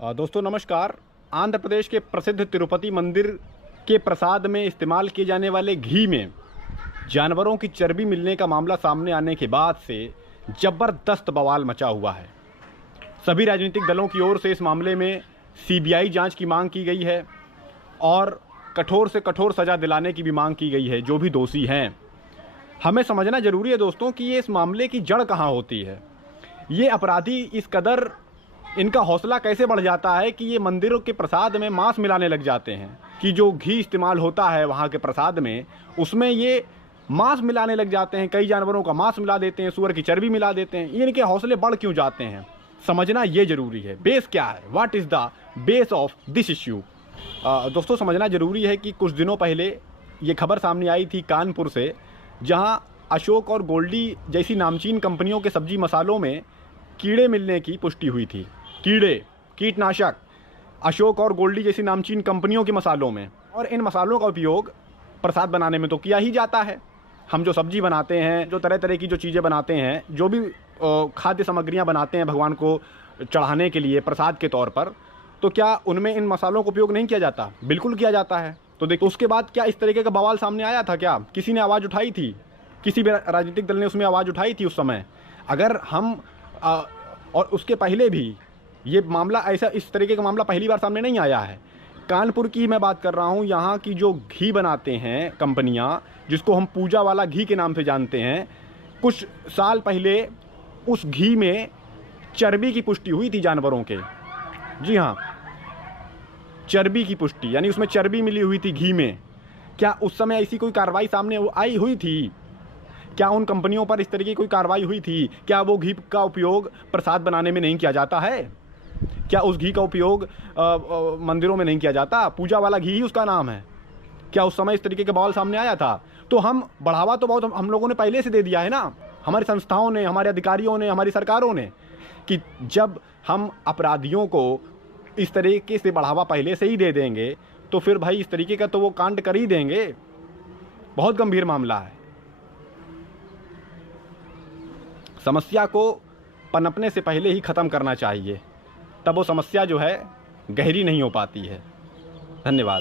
दोस्तों नमस्कार। आंध्र प्रदेश के प्रसिद्ध तिरुपति मंदिर के प्रसाद में इस्तेमाल किए जाने वाले घी में जानवरों की चर्बी मिलने का मामला सामने आने के बाद से ज़बरदस्त बवाल मचा हुआ है। सभी राजनीतिक दलों की ओर से इस मामले में सीबीआई जांच की मांग की गई है और कठोर से कठोर सज़ा दिलाने की भी मांग की गई है जो भी दोषी हैं। हमें समझना ज़रूरी है दोस्तों कि ये इस मामले की जड़ कहाँ होती है। ये अपराधी इस कदर इनका हौसला कैसे बढ़ जाता है कि ये मंदिरों के प्रसाद में मांस मिलाने लग जाते हैं कि जो घी इस्तेमाल होता है वहाँ के प्रसाद में उसमें ये मांस मिलाने लग जाते हैं। कई जानवरों का मांस मिला देते हैं, सूअर की चर्बी मिला देते हैं। ये इनके हौसले बढ़ क्यों जाते हैं, समझना ये ज़रूरी है। बेस क्या है, what is the base of this issue. दोस्तों समझना ज़रूरी है कि कुछ दिनों पहले ये खबर सामने आई थी कानपुर से, जहाँ अशोक और गोल्डी जैसी नामचीन कंपनियों के सब्जी मसालों में कीड़े मिलने की पुष्टि हुई थी। कीड़े, कीटनाशक अशोक और गोल्डी जैसी नामचीन कंपनियों के मसालों में, और इन मसालों का उपयोग प्रसाद बनाने में तो किया ही जाता है। हम जो सब्जी बनाते हैं, जो तरह तरह की जो चीज़ें बनाते हैं, जो भी खाद्य सामग्रियां बनाते हैं भगवान को चढ़ाने के लिए प्रसाद के तौर पर, तो क्या उनमें इन मसालों का उपयोग नहीं किया जाता? बिल्कुल किया जाता है। तो देखो उसके बाद क्या इस तरीके का बवाल सामने आया था? क्या किसी ने आवाज़ उठाई थी? किसी भी राजनीतिक दल ने उसमें आवाज़ उठाई थी उस समय? अगर हम और उसके पहले भी ये मामला ऐसा, इस तरीके का मामला पहली बार सामने नहीं आया है। कानपुर की मैं बात कर रहा हूँ। यहाँ की जो घी बनाते हैं कंपनियाँ, जिसको हम पूजा वाला घी के नाम से जानते हैं, कुछ साल पहले उस घी में चर्बी की पुष्टि हुई थी जानवरों के। जी हाँ, चर्बी की पुष्टि, यानी उसमें चर्बी मिली हुई थी घी में। क्या उस समय ऐसी कोई कार्रवाई सामने आई हुई थी? क्या उन कंपनियों पर इस तरीके की कोई कार्रवाई हुई थी? क्या वो घी का उपयोग प्रसाद बनाने में नहीं किया जाता है? क्या उस घी का उपयोग मंदिरों में नहीं किया जाता? पूजा वाला घी ही उसका नाम है। क्या उस समय इस तरीके का बवाल सामने आया था? तो हम बढ़ावा तो बहुत हम लोगों ने पहले से दे दिया है ना, हमारी संस्थाओं ने, हमारे अधिकारियों ने, हमारी सरकारों ने, कि जब हम अपराधियों को इस तरीके से बढ़ावा पहले से ही दे देंगे तो फिर भाई इस तरीके का तो वो कांड कर ही देंगे। बहुत गंभीर मामला है। समस्या को पनपने से पहले ही ख़त्म करना चाहिए, तब वो समस्या जो है गहरी नहीं हो पाती है। धन्यवाद।